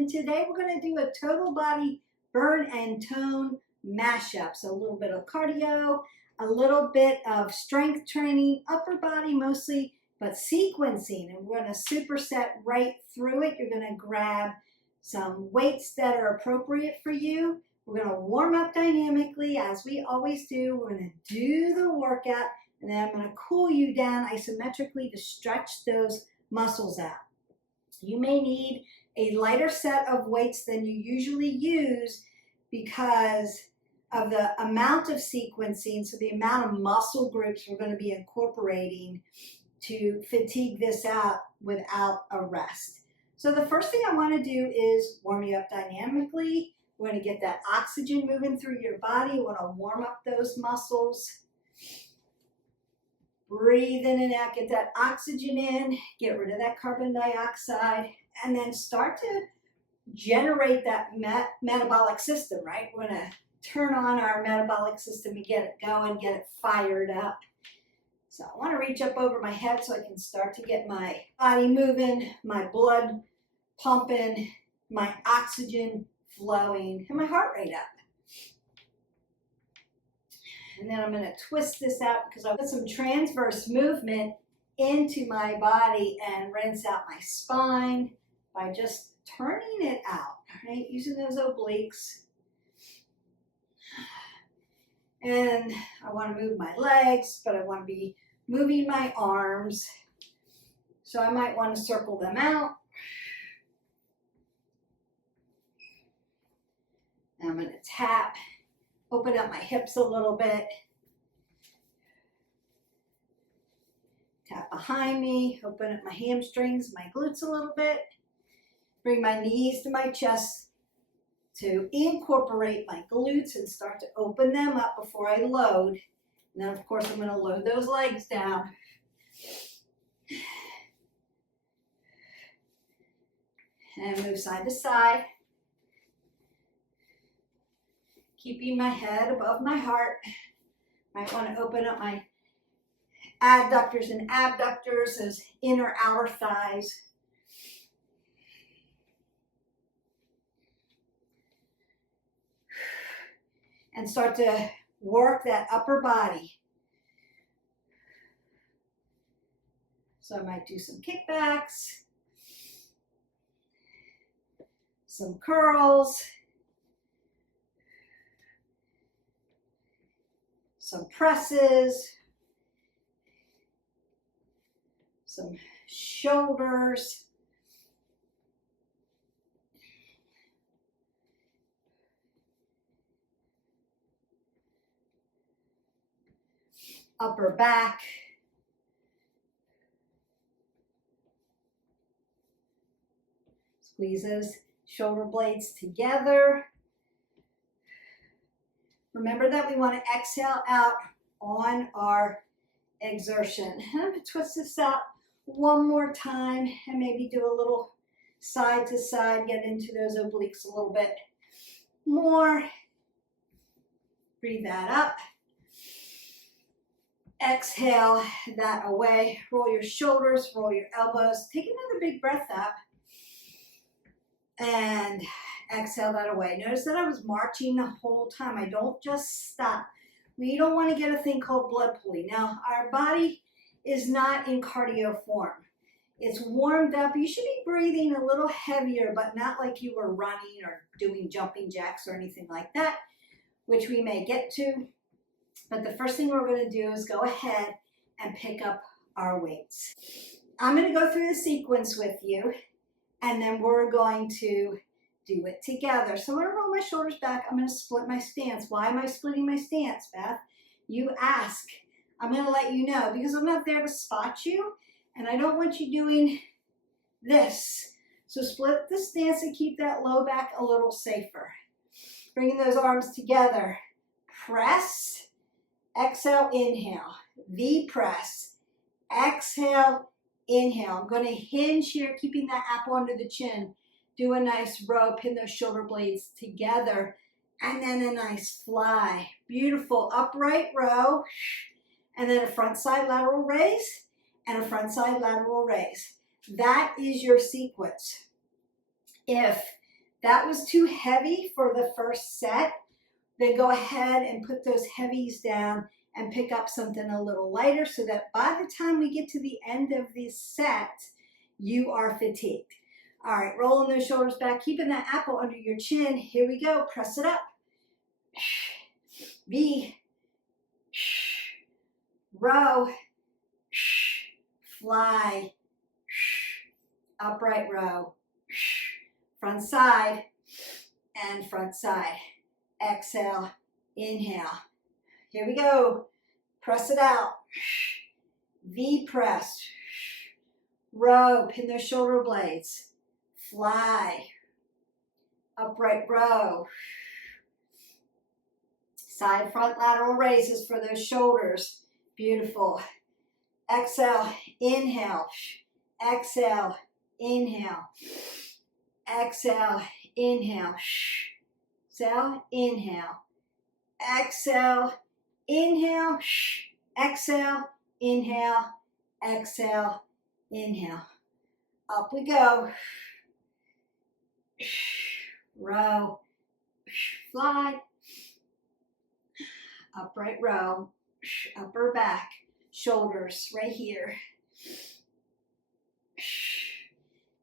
and today we're going to do a total body burn and tone mashup. So a little bit of cardio, a little bit of strength training, upper body mostly, but sequencing. And we're going to superset right through it. You're going to grab some weights that are appropriate for you. We're going to warm up dynamically as we always do. We're going to do the workout, and then I'm going to cool you down isometrically to stretch those muscles out. You may need a lighter set of weights than you usually use because of the amount of sequencing, so the amount of muscle groups we're going to be incorporating to fatigue this out without a rest. So the first thing I want to do is warm you up dynamically. We're going to get that oxygen moving through your body. We want to warm up those muscles. Breathe in and out, get that oxygen in, get rid of that carbon dioxide, and then start to generate that metabolic system, right? We're going to turn on our metabolic system and get it going, get it fired up. So I want to reach up over my head so I can start to get my body moving, my blood pumping, my oxygen flowing, and my heart rate up. And then I'm going to twist this out because I'll put some transverse movement into my body and rinse out my spine by just turning it out, right? Using those obliques. And I want to move my legs, but I want to be moving my arms. So I might want to circle them out. And I'm going to tap. Open up my hips a little bit. Tap behind me. Open up my hamstrings, my glutes a little bit. Bring my knees to my chest to incorporate my glutes and start to open them up before I load. And then, of course, I'm going to load those legs down. And move side to side. Keeping my head above my heart. Might want to open up my adductors and abductors, those inner outer thighs. And start to work that upper body. So I might do some kickbacks, some curls, some presses, some shoulders, upper back, squeeze those shoulder blades together. Remember that we want to exhale out on our exertion. And I'm going to twist this out one more time and maybe do a little side to side, get into those obliques a little bit more. Breathe that up. Exhale that away. Roll your shoulders, roll your elbows. Take another big breath up. And exhale that away. Notice that I was marching the whole time. I don't just stop. We don't want to get a thing called blood pooling. Now, our body is not in cardio form. It's warmed up. You should be breathing a little heavier, but not like you were running or doing jumping jacks or anything like that, which we may get to. But the first thing we're going to do is go ahead and pick up our weights. I'm going to go through the sequence with you, and then we're going to do it together. So I'm going to roll my shoulders back. I'm going to split my stance. Why am I splitting my stance, Beth? You ask. I'm going to let you know because I'm not there to spot you, and I don't want you doing this. So split the stance and keep that low back a little safer. Bringing those arms together. Press. Exhale, inhale. V-press. Exhale, inhale. I'm going to hinge here, keeping that apple under the chin. Do a nice row, pin those shoulder blades together, and then a nice fly. Beautiful upright row, and then a front side lateral raise, and a front side lateral raise. That is your sequence. If that was too heavy for the first set, then go ahead and put those heavies down and pick up something a little lighter so that by the time we get to the end of this set, you are fatigued. All right, rolling those shoulders back, keeping that apple under your chin. Here we go, press it up. V, row, fly, upright row, front side, and front side. Exhale, inhale. Here we go. Press it out. V press. Row, pin those shoulder blades. Fly. Upright row. Side front lateral raises for those shoulders. Beautiful. Exhale, inhale. Exhale, inhale. Exhale, inhale. Exhale, inhale. Exhale, inhale. Exhale, inhale. Exhale, inhale. Up we go. Row, fly. Upright row, upper back, shoulders right here.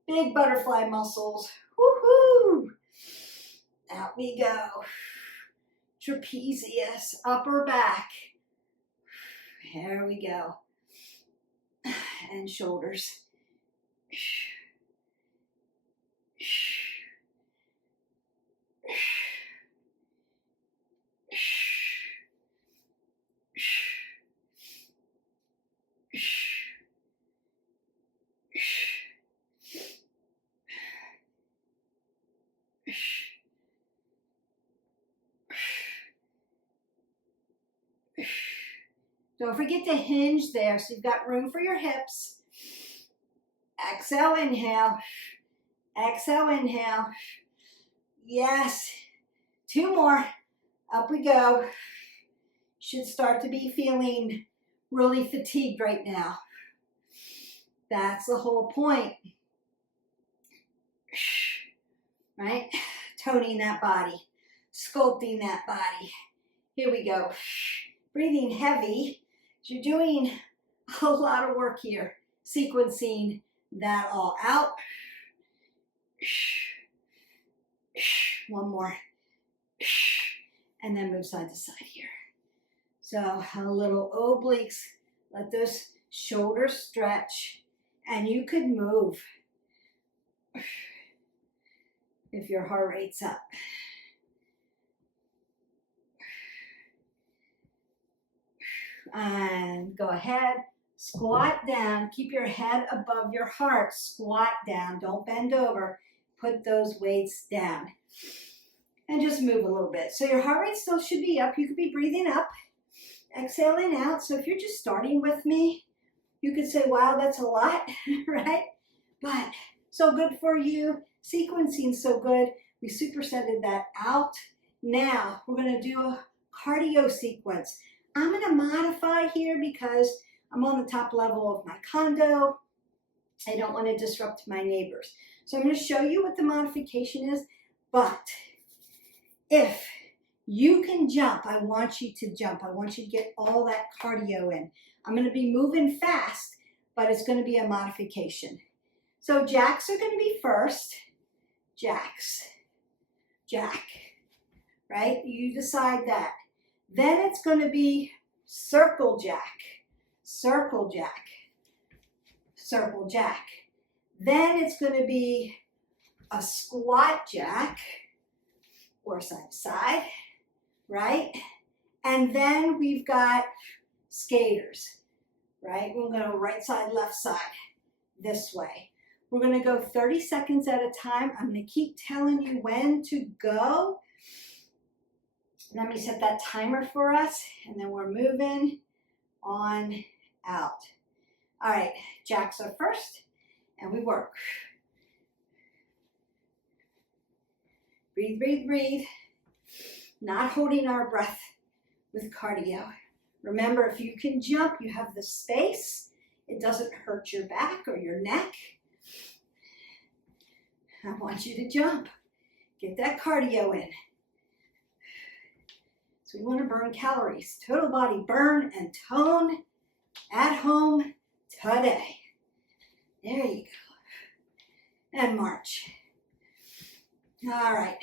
Big butterfly muscles. Woohoo! Out we go. Trapezius, upper back. There we go. And shoulders. Don't forget to hinge there so you've got room for your hips. Exhale, inhale. Exhale, inhale. Yes. 2 more. Up we go. Should start to be feeling really fatigued right now. That's the whole point. Right? Toning that body. Sculpting that body. Here we go. Breathing heavy. You're doing a lot of work here. Sequencing that all out. One more. And then move side to side here. So a little obliques. Let those shoulders stretch. And you could move if your heart rate's up. And go ahead, squat down, keep your head above your heart, squat down, don't bend over, put those weights down. And just move a little bit. So your heart rate still should be up, you could be breathing up, exhaling out. So if you're just starting with me, you could say, wow, that's a lot, right? But so good for you, sequencing so good, we supersetted that out. Now we're gonna do a cardio sequence. I'm going to modify here because I'm on the top level of my condo. I don't want to disrupt my neighbors. So I'm going to show you what the modification is. But if you can jump, I want you to jump. I want you to get all that cardio in. I'm going to be moving fast, but it's going to be a modification. So jacks are going to be first. Jacks. Jack. Right? You decide that. Then it's going to be circle jack, circle jack, circle jack. Then it's going to be a squat jack or side to side, right? And then we've got skaters, right? We're going to go right side, left side, this way. We're going to go 30 seconds at a time. I'm going to keep telling you when to go. Let me set that timer for us, and then we're moving on out. All right, jacks are first, and we work. Breathe, breathe, breathe. Not holding our breath with cardio. Remember, if you can jump, you have the space. It doesn't hurt your back or your neck. I want you to jump. Get that cardio in. So we want to burn calories. Total body burn and tone at home today. There you go. And march. All right.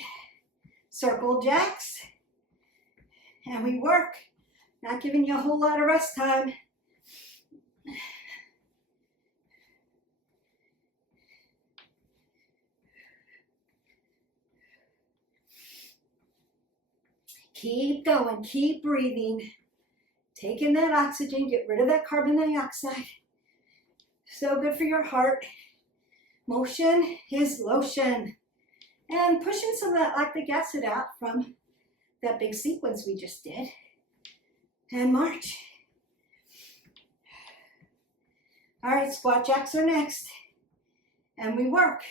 Circle jacks. And we work. Not giving you a whole lot of rest time. Keep going, keep breathing. Taking that oxygen, get rid of that carbon dioxide. So good for your heart. Motion is lotion. And pushing some of that lactic acid out from that big sequence we just did. And march. All right, squat jacks are next. And we work.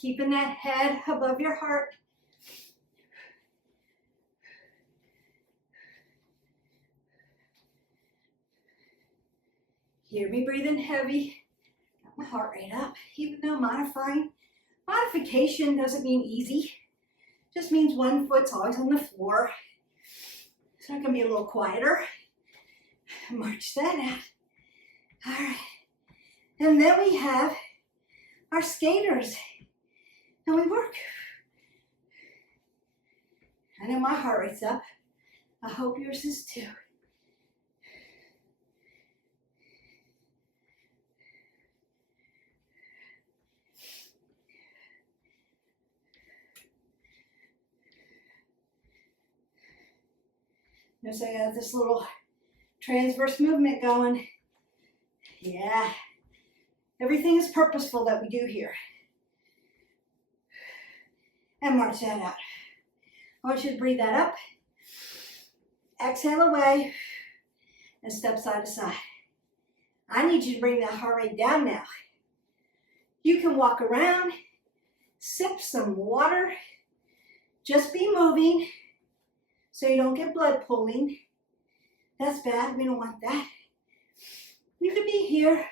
Keeping that head above your heart. Hear me breathing heavy. Got my heart rate up, even though modifying. Modification doesn't mean easy. Just means one foot's always on the floor. So I can be a little quieter. March that out. All right. And then we have our skaters. And we work. I know my heart rate's up. I hope yours is too. Notice I got this little transverse movement going. Yeah. Everything is purposeful that we do here. And march that out. I want you to breathe that up. Exhale away. And step side to side. I need you to bring that heart rate down now. You can walk around, sip some water. Just be moving so you don't get blood pooling. That's bad. We don't want that. You could be here.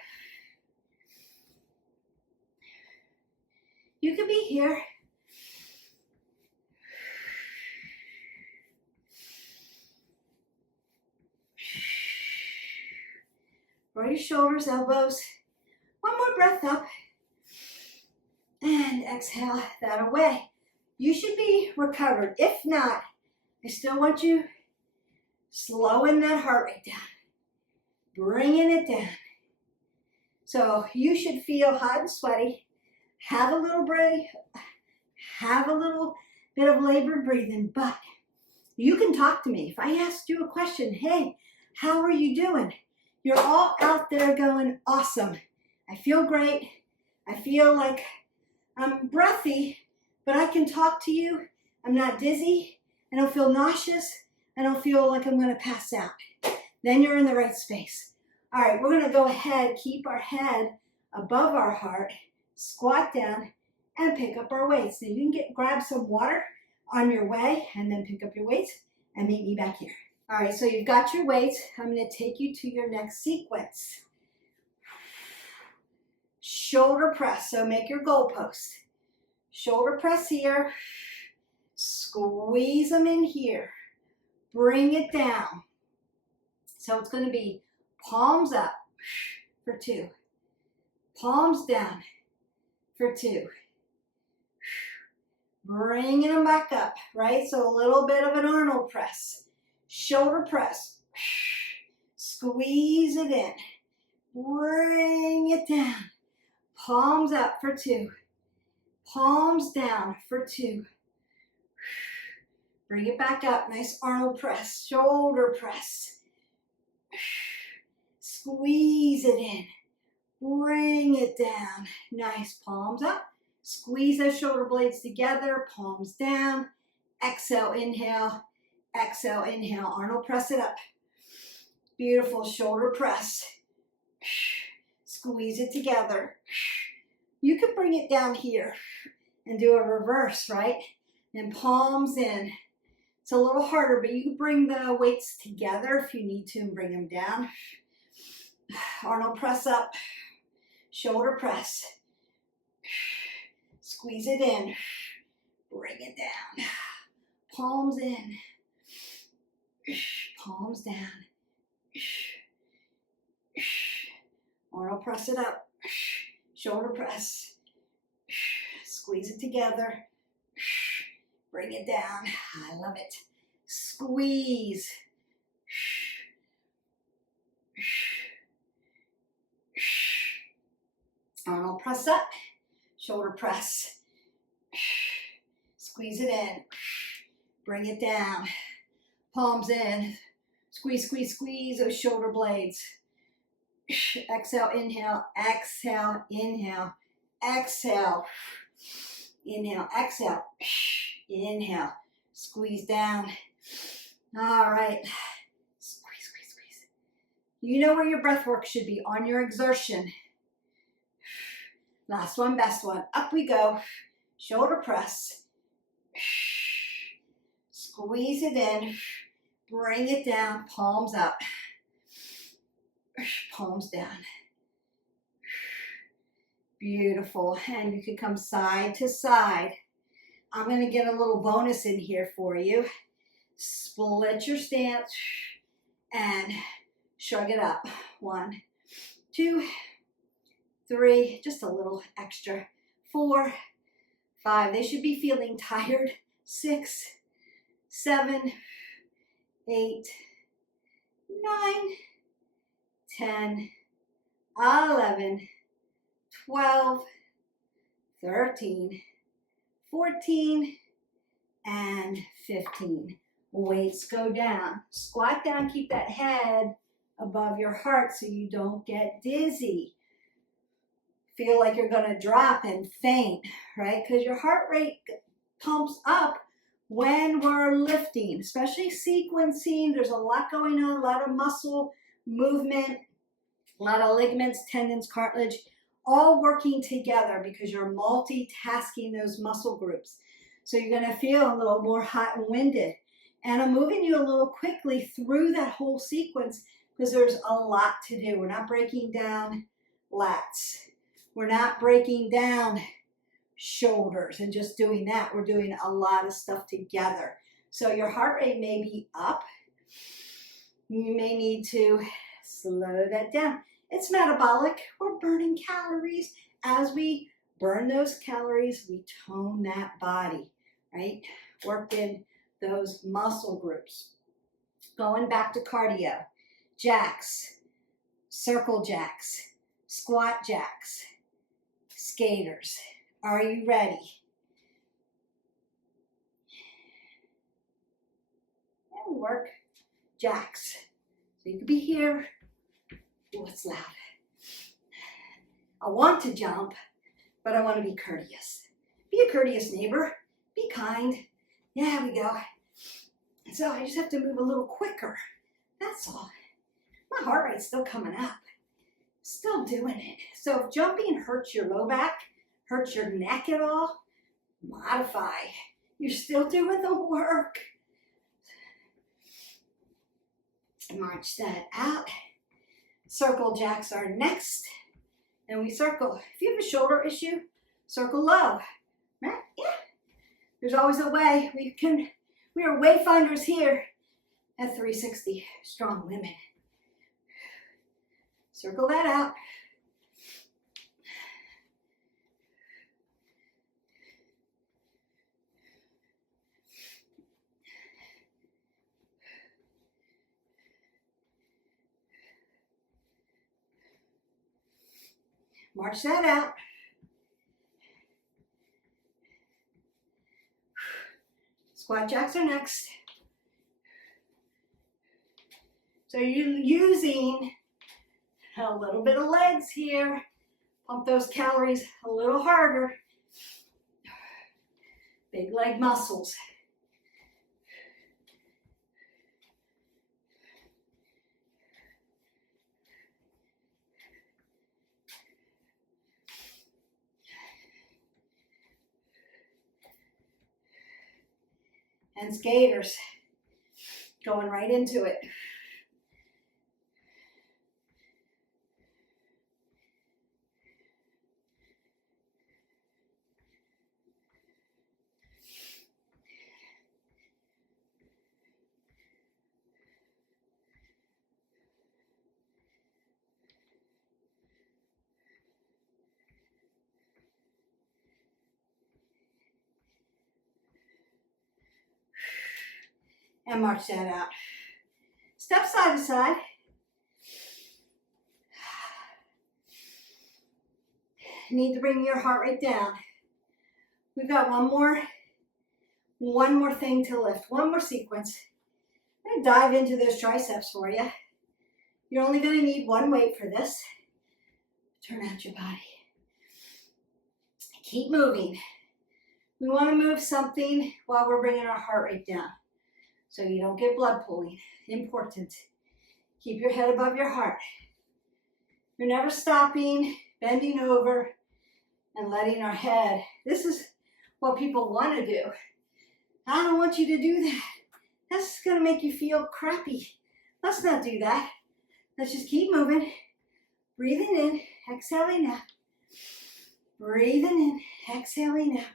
You could be here. Roll your shoulders, elbows. One more breath up. And exhale that away. You should be recovered. If not, I still want you slowing that heart rate down. Bringing it down. So you should feel hot and sweaty. Have a little break. Have a little bit of labored breathing. But you can talk to me. If I asked you a question, hey, how are you doing? You're all out there going, awesome. I feel great. I feel like I'm breathy, but I can talk to you. I'm not dizzy. I don't feel nauseous. I don't feel like I'm going to pass out. Then you're in the right space. All right, we're going to go ahead, keep our head above our heart, squat down, and pick up our weights. So you can grab some water on your way, and then pick up your weights, and meet me back here. All right, so you've got your weights. I'm going to take you to your next sequence. Shoulder press, so make your goalpost. Shoulder press here. Squeeze them in here. Bring it down. So it's going to be palms up for 2. Palms down for 2. Bringing them back up, right? So a little bit of an Arnold press. Shoulder press. Squeeze it in. Bring it down. Palms up for 2. Palms down for 2. Bring it back up. Nice Arnold press. Shoulder press. Squeeze it in. Bring it down. Nice. Palms up. Squeeze those shoulder blades together. Palms down. Exhale, inhale. Exhale, inhale. Arnold, press it up. Beautiful. Shoulder press. Squeeze it together. You could bring it down here and do a reverse, right? And palms in. It's a little harder, but you can bring the weights together if you need to and bring them down. Arnold press up, shoulder press. Squeeze it in, bring it down. Palms in, palms down. Arnold press it up, shoulder press. Squeeze it together, bring it down. I love it. Squeeze. Arnold press up, shoulder press. Squeeze it in, bring it down. Palms in, squeeze, squeeze, squeeze those shoulder blades. Exhale, inhale, exhale, inhale, exhale, inhale, exhale, inhale, squeeze down. All right, squeeze, squeeze, squeeze. You know where your breath work should be, on your exertion. Last one, best one. Up we go. Shoulder press. Squeeze it in. Bring it down. Palms up. Palms down. Beautiful. And you can come side to side. I'm going to get a little bonus in here for you. Split your stance and shrug it up. 1, 2, 3, just a little extra. 4, 5, they should be feeling tired. 6, 7, 8, 9, 10, 11, 12, 13, 14, and 15. Weights go down. Squat down, keep that head above your heart so you don't get dizzy. Feel like you're going to drop and faint, right? Because your heart rate pumps up when we're lifting, especially sequencing. There's a lot going on, a lot of muscle movement, a lot of ligaments, tendons, cartilage, all working together because you're multitasking those muscle groups. So you're going to feel a little more hot and winded. And I'm moving you a little quickly through that whole sequence because there's a lot to do. We're not breaking down lats. We're not breaking down shoulders and just doing that. We're doing a lot of stuff together. So your heart rate may be up. You may need to slow that down. It's metabolic. We're burning calories. As we burn those calories, we tone that body, right? Work in those muscle groups. Going back to cardio. Jacks, circle jacks, squat jacks, skaters. Are you ready? And we work jacks. So you could be here. Oh, it's loud. I want to jump, but I want to be courteous. Be a courteous neighbor. Be kind. Yeah, we go. So I just have to move a little quicker. That's all. My heart rate's still coming up. Still doing it. So if jumping hurts your low back, hurts your neck at all, modify. You're still doing the work. March that out. Circle jacks are next. And we circle. If you have a shoulder issue, circle low. Right? Yeah. There's always a way. We are wayfinders here at 360 Strong Women. Circle that out. March that out. Squat jacks are next. So you're using a little bit of legs here. Pump those calories a little harder. Big leg muscles. And skaters, going right into it. and march that out. Step side to side. Need to bring your heart rate down. We've got one more thing to lift, one more sequence. I'm gonna dive into those triceps for you. You're only gonna need one weight for this. Turn out your body. Keep moving. We wanna move something while we're bringing our heart rate down so you don't get blood pooling. Important. Keep your head above your heart. You're never stopping, bending over, and letting our head. This is what people want to do. I don't want you to do that. That's going to make you feel crappy. Let's not do that. Let's just keep moving. Breathing in, exhaling out. Breathing in, exhaling out.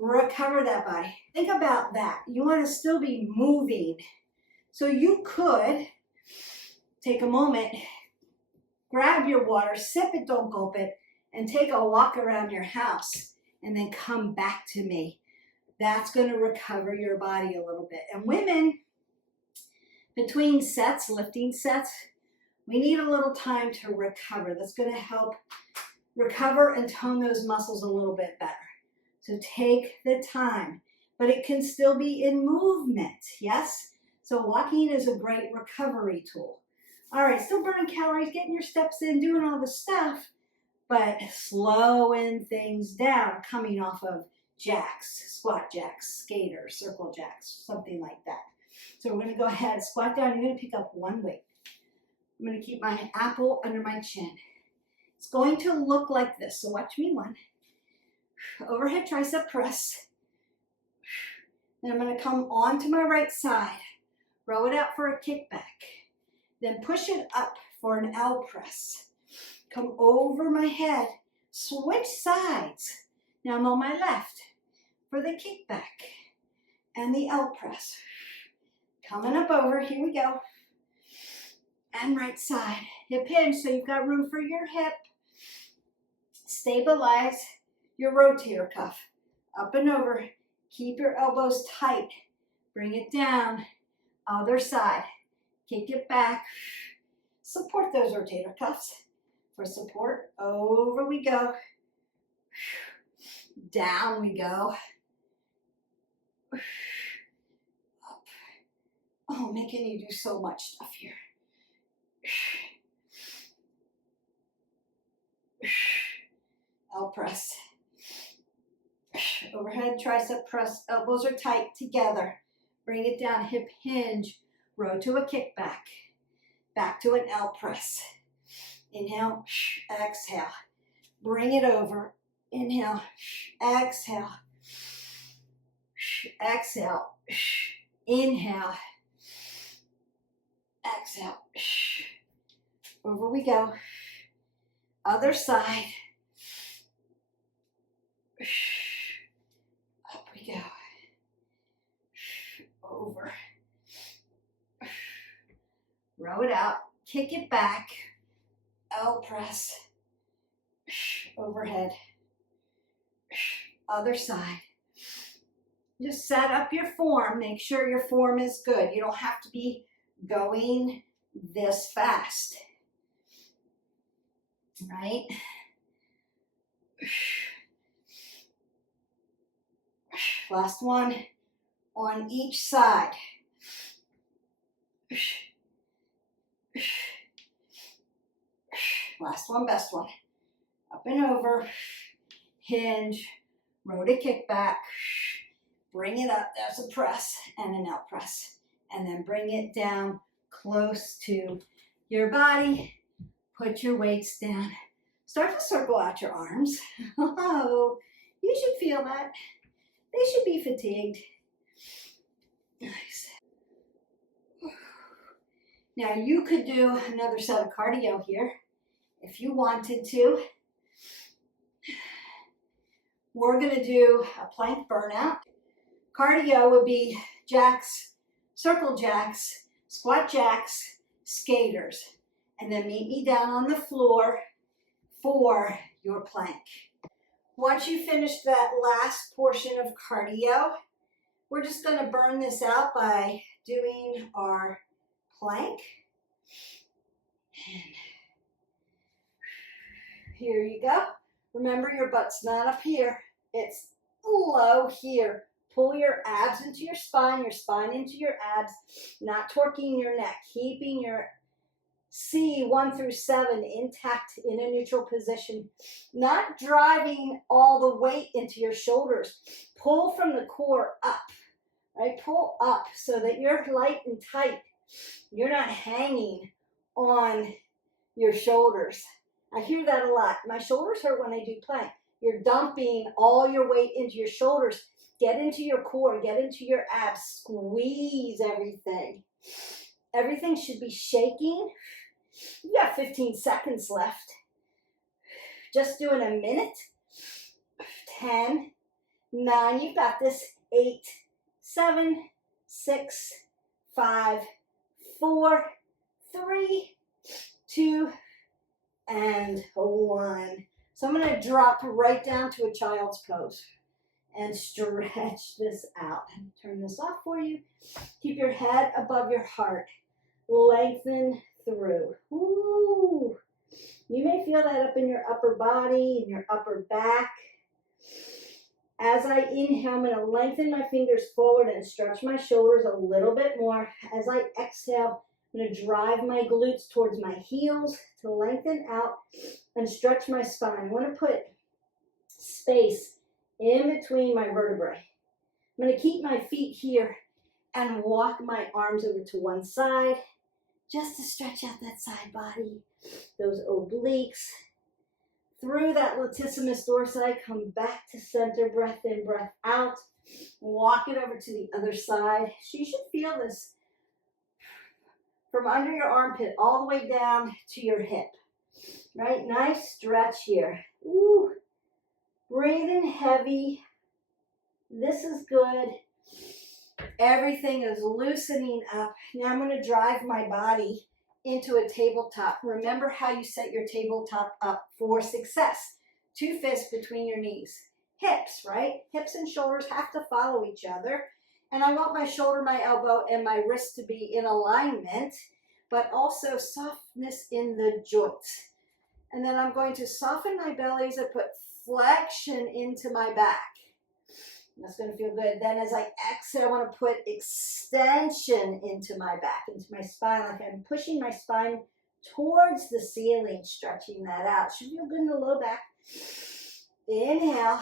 Recover that body. Think about that. You want to still be moving. So you could take a moment, grab your water, sip it, don't gulp it, and take a walk around your house and then come back to me. That's going to recover your body a little bit. And women, between sets, lifting sets, we need a little time to recover. That's going to help recover and tone those muscles a little bit better. So take the time, but it can still be in movement, yes? So walking is a great recovery tool. All right, still burning calories, getting your steps in, doing all the stuff, but slowing things down, coming off of jacks, squat jacks, skaters, circle jacks, something like that. So we're gonna go ahead, squat down, you're gonna pick up one weight. I'm gonna keep my apple under my chin. It's going to look like this, so watch me. One. Overhead tricep press. Then I'm gonna come onto my right side, row it out for a kickback. Then push it up for an L press. Come over my head, switch sides. Now I'm on my left for the kickback and the L press. Coming up over, here we go. And right side, hip hinge, so you've got room for your hip. Stabilize your rotator cuff. Up and over, keep your elbows tight. Bring it down, other side. Kick it back. Support those rotator cuffs. For support, over we go. Down we go. Up. Oh, making you do so much stuff here. L press. Overhead tricep press. Elbows are tight together. Bring it down, hip hinge. Row to a kickback. Back to an L press. Inhale, exhale. Bring it over. Inhale, exhale. Exhale. Inhale. Exhale. Over we go. Other side. Up we go. Over. Row it out. Kick it back. L press. Overhead. Other side. Just set up your form. Make sure your form is good. You don't have to be going this fast. Right? Last one on each side. Last one, best one. Up and over, hinge, row to kickback, bring it up, there's a press and an out press. And then bring it down close to your body. Put your weights down. Start to circle out your arms. Oh, you should feel that. They should be fatigued. Nice. Now you could do another set of cardio here if you wanted to. We're going to do a plank burnout. Cardio would be jacks, circle jacks, squat jacks, skaters. And then meet me down on the floor for your plank. Once you finish that last portion of cardio, we're just going to burn this out by doing our plank. And here you go. Remember, your butt's not up here. It's low here. Pull your abs into your spine into your abs, not torquing your neck, keeping your C1 through 7 intact in a neutral position, not driving all the weight into your shoulders. Pull from the core up, right? Pull up so that you're light and tight. You're not hanging on your shoulders. I hear that a lot. My shoulders hurt when I do plank. You're dumping all your weight into your shoulders. Get into your core, get into your abs, squeeze everything. Everything should be shaking. You got 15 seconds left. Just doing a minute. 10, 9, you've got this. 8, 7, 6, 5, 4, 3, 2, and 1. So I'm going to drop right down to a child's pose and stretch this out. Turn this off for you. Keep your head above your heart. Lengthen through. Ooh. You may feel that up in your upper body, in your upper back. As I inhale, I'm going to lengthen my fingers forward and stretch my shoulders a little bit more. As I exhale, I'm going to drive my glutes towards my heels to lengthen out and stretch my spine. I want to put space in between my vertebrae. I'm going to keep my feet here and walk my arms over to one side just to stretch out that side body, those obliques. Through that latissimus dorsi, come back to center, breath in, breath out. Walk it over to the other side. So you should feel this from under your armpit all the way down to your hip. Right? Nice stretch here. Ooh. Breathe in heavy. This is good. Everything is loosening up. Now I'm going to drive my body into a tabletop. Remember how you set your tabletop up for success. 2 fists between your knees. Hips, right? Hips and shoulders have to follow each other. And I want my shoulder, my elbow, and my wrist to be in alignment, but also softness in the joints. And then I'm going to soften my belly as I put flexion into my back. That's going to feel good. Then as I exhale, I want to put extension into my back, into my spine, like I'm pushing my spine towards the ceiling, stretching that out. Should feel good in the low back. Inhale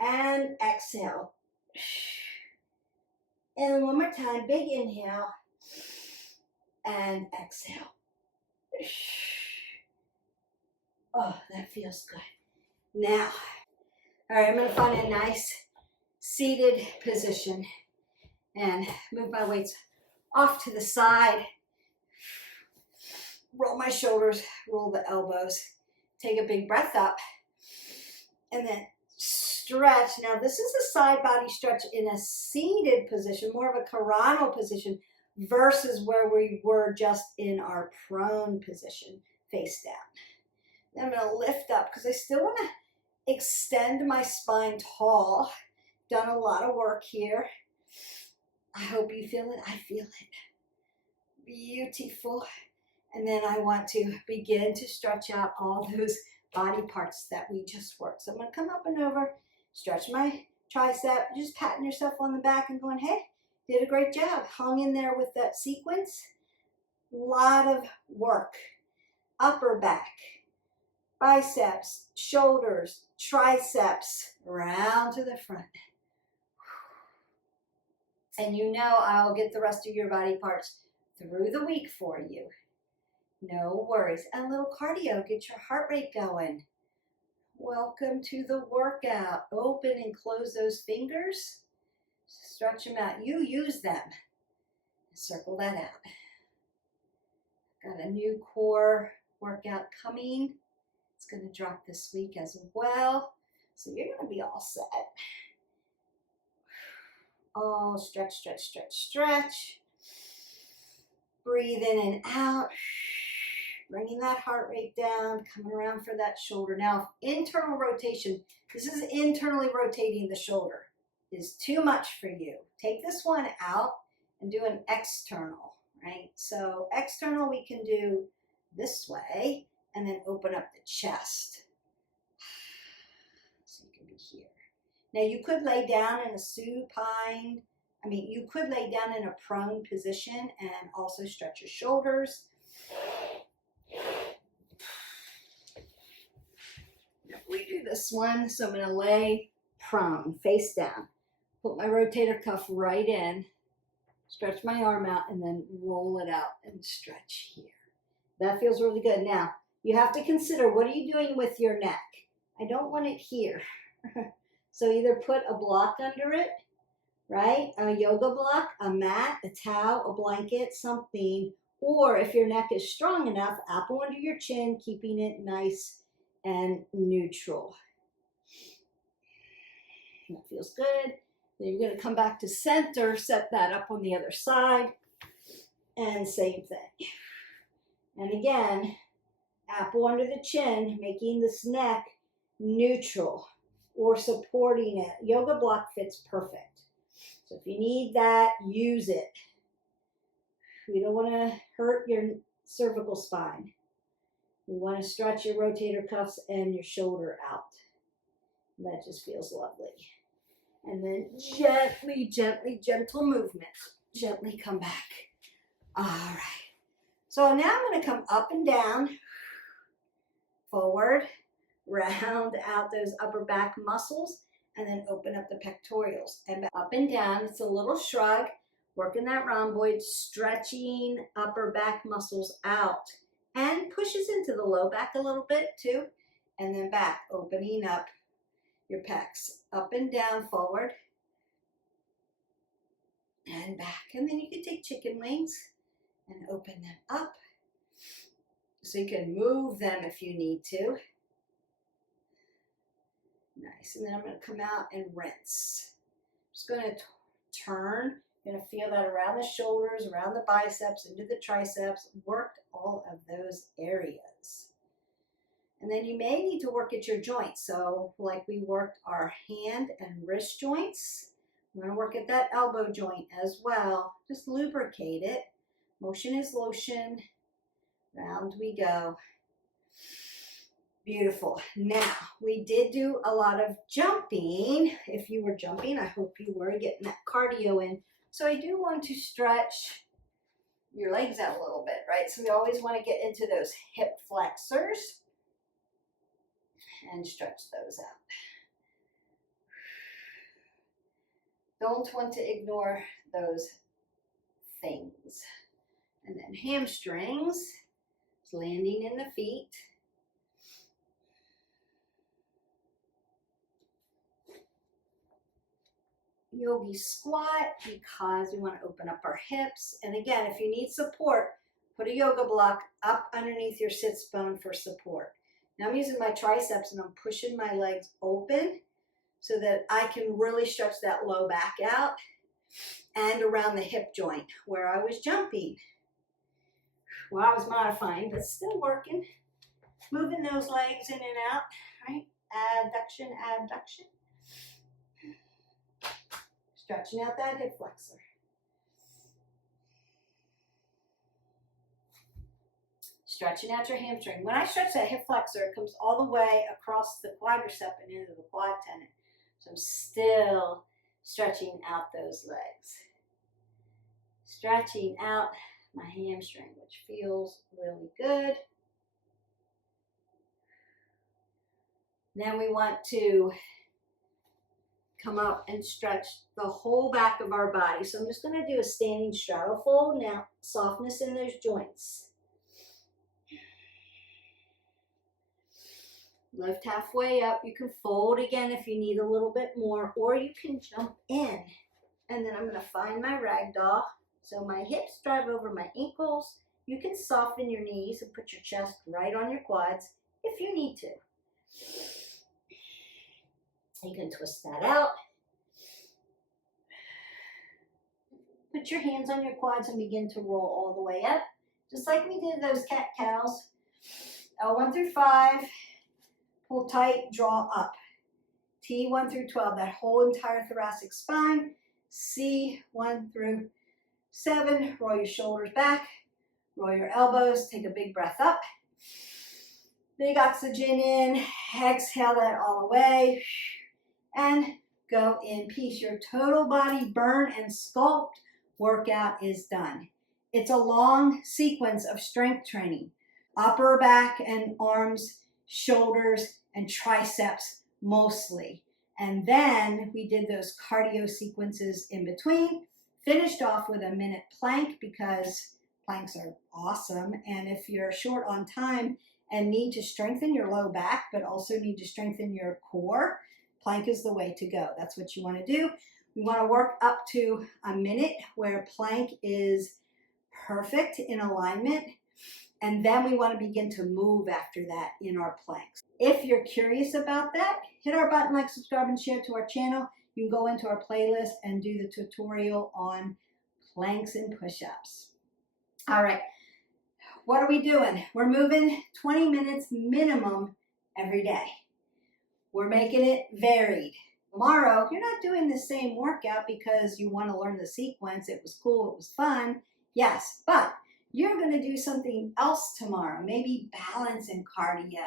and exhale. And one more time, big inhale and exhale. Oh, that feels good. Now, all right, I'm going to find a nice seated position and move my weights off to the side. Roll my shoulders, roll the elbows. Take a big breath up and then stretch. Now, this is a side body stretch in a seated position, more of a coronal position versus where we were just in our prone position, face down. Then I'm going to lift up because I still want to extend my spine tall. Done a lot of work here. I hope you feel it. I feel it. Beautiful. And then I want to begin to stretch out all those body parts that we just worked. So I'm going to come up and over, stretch my tricep, just patting yourself on the back and going, hey, did a great job. Hung in there with that sequence. A lot of work. Upper back, biceps, shoulders, triceps, round to the front. And you know I'll get the rest of your body parts through the week for you. No worries. And a little cardio, get your heart rate going. Welcome to the workout. Open and close those fingers. Stretch them out. You use them. Circle that out. Got a new core workout coming. It's going to drop this week as well. So you're going to be all set. Oh, stretch, stretch, stretch, stretch. Breathe in and out. Bringing that heart rate down, coming around for that shoulder. Now, internal rotation, this is internally rotating the shoulder, is too much for you. Take this one out and do an external, right? So external we can do this way and then open up the chest. So you can be here. Now you could lay down in a supine, you could lay down in a prone position and also stretch your shoulders. We do this one, so I'm going to lay prone, face down. Put my rotator cuff right in, stretch my arm out, and then roll it out and stretch here. That feels really good. Now, you have to consider, what are you doing with your neck? I don't want it here. So either put a block under it, right? A yoga block, a mat, a towel, a blanket, something. Or if your neck is strong enough, apple under your chin, keeping it nice and neutral. That feels good. Then you're going to come back to center, set that up on the other side, and same thing. And again, apple under the chin, making this neck neutral or supporting it. Yoga block fits perfect. So if you need that, use it. We don't want to hurt your cervical spine. We want to stretch your rotator cuffs and your shoulder out. That just feels lovely. And then gently, gentle movement. Gently come back. All right. So now I'm going to come up and down, forward, round out those upper back muscles, and then open up the pectorals. And up and down, it's a little shrug, working that rhomboid, stretching upper back muscles out, and pushes into the low back a little bit too, and then back, opening up your pecs, up and down, forward, and back. And then you can take chicken wings and open them up. So you can move them if you need to. Nice. And then I'm going to come out and rinse. Just going to turn. You're going to feel that around the shoulders, around the biceps, into the triceps. Worked all of those areas. And then you may need to work at your joints. So like we worked our hand and wrist joints, I'm going to work at that elbow joint as well. Just lubricate it. Motion is lotion. Round we go. Beautiful. Now, we did do a lot of jumping. If you were jumping, I hope you were getting that cardio in. So I do want to stretch your legs out a little bit, right? So we always want to get into those hip flexors and stretch those out. Don't want to ignore those things. And then hamstrings, landing in the feet. Yogi squat, because we want to open up our hips. And again, if you need support, put a yoga block up underneath your sits bone for support. Now I'm using my triceps and I'm pushing my legs open so that I can really stretch that low back out and around the hip joint where I was jumping. Well, I was modifying, but still working. Moving those legs in and out, right? Adduction, abduction. Stretching out that hip flexor. Stretching out your hamstring. When I stretch that hip flexor, it comes all the way across the quadricep and into the quad tendon. So I'm still stretching out those legs. Stretching out my hamstring, which feels really good. Then we want to come up and stretch the whole back of our body. So I'm just going to do a standing straddle fold. Now, softness in those joints. Lift halfway up. You can fold again if you need a little bit more, or you can jump in. And then I'm going to find my ragdoll. So my hips drive over my ankles. You can soften your knees and put your chest right on your quads if you need to. You can twist that out. Put your hands on your quads and begin to roll all the way up, just like we did those cat-cows. L1 through 5, pull tight, draw up. T1 through 12, that whole entire thoracic spine. C1 through 7, roll your shoulders back, roll your elbows, take a big breath up. Big oxygen in, exhale that all away, and go in peace. Your total body burn and sculpt workout is done. It's a long sequence of strength training, upper back and arms, shoulders, and triceps mostly. And then we did those cardio sequences in between, finished off with a minute plank because planks are awesome. And if you're short on time and need to strengthen your low back, but also need to strengthen your core, plank is the way to go. That's what you want to do. We want to work up to a minute where plank is perfect in alignment. And then we want to begin to move after that in our planks. If you're curious about that, hit our button, like, subscribe, and share to our channel. You can go into our playlist and do the tutorial on planks and push-ups. All right. What are we doing? We're moving 20 minutes minimum every day. We're making it varied. Tomorrow, you're not doing the same workout because you want to learn the sequence. It was cool, it was fun. Yes, but you're going to do something else tomorrow. Maybe balance and cardio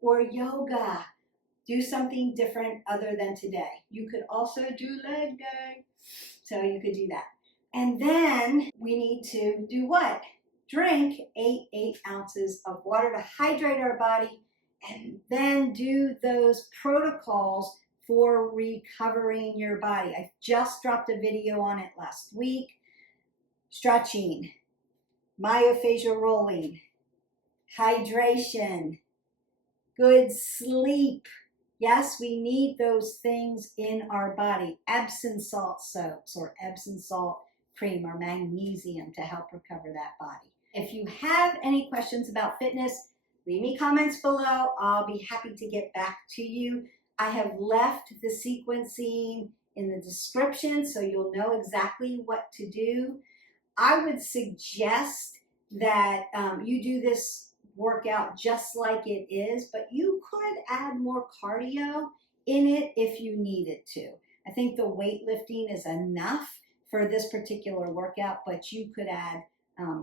or yoga. Do something different other than today. You could also do leg day. So you could do that. And then we need to do what? Drink 8 ounces of water to hydrate our body, and then do those protocols for recovering your body. I just dropped a video on it last week. Stretching, myofascial rolling, hydration, good sleep. Yes, we need those things in our body. Epsom salt soaps or Epsom salt cream or magnesium to help recover that body. If you have any questions about fitness, leave me comments below. I'll be happy to get back to you. I have left the sequencing in the description so you'll know exactly what to do. I would suggest that you do this workout just like it is, but you could add more cardio in it if you needed to. I think the weightlifting is enough for this particular workout, but you could add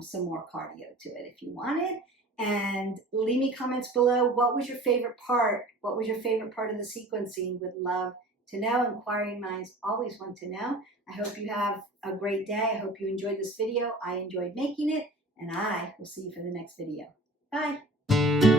some more cardio to it if you wanted. And leave me comments below. What was your favorite part? What was your favorite part of the sequencing? Would love to know. Inquiring minds always want to know. I hope you have a great day. I hope you enjoyed this video. I enjoyed making it, and I will see you for the next video. Bye.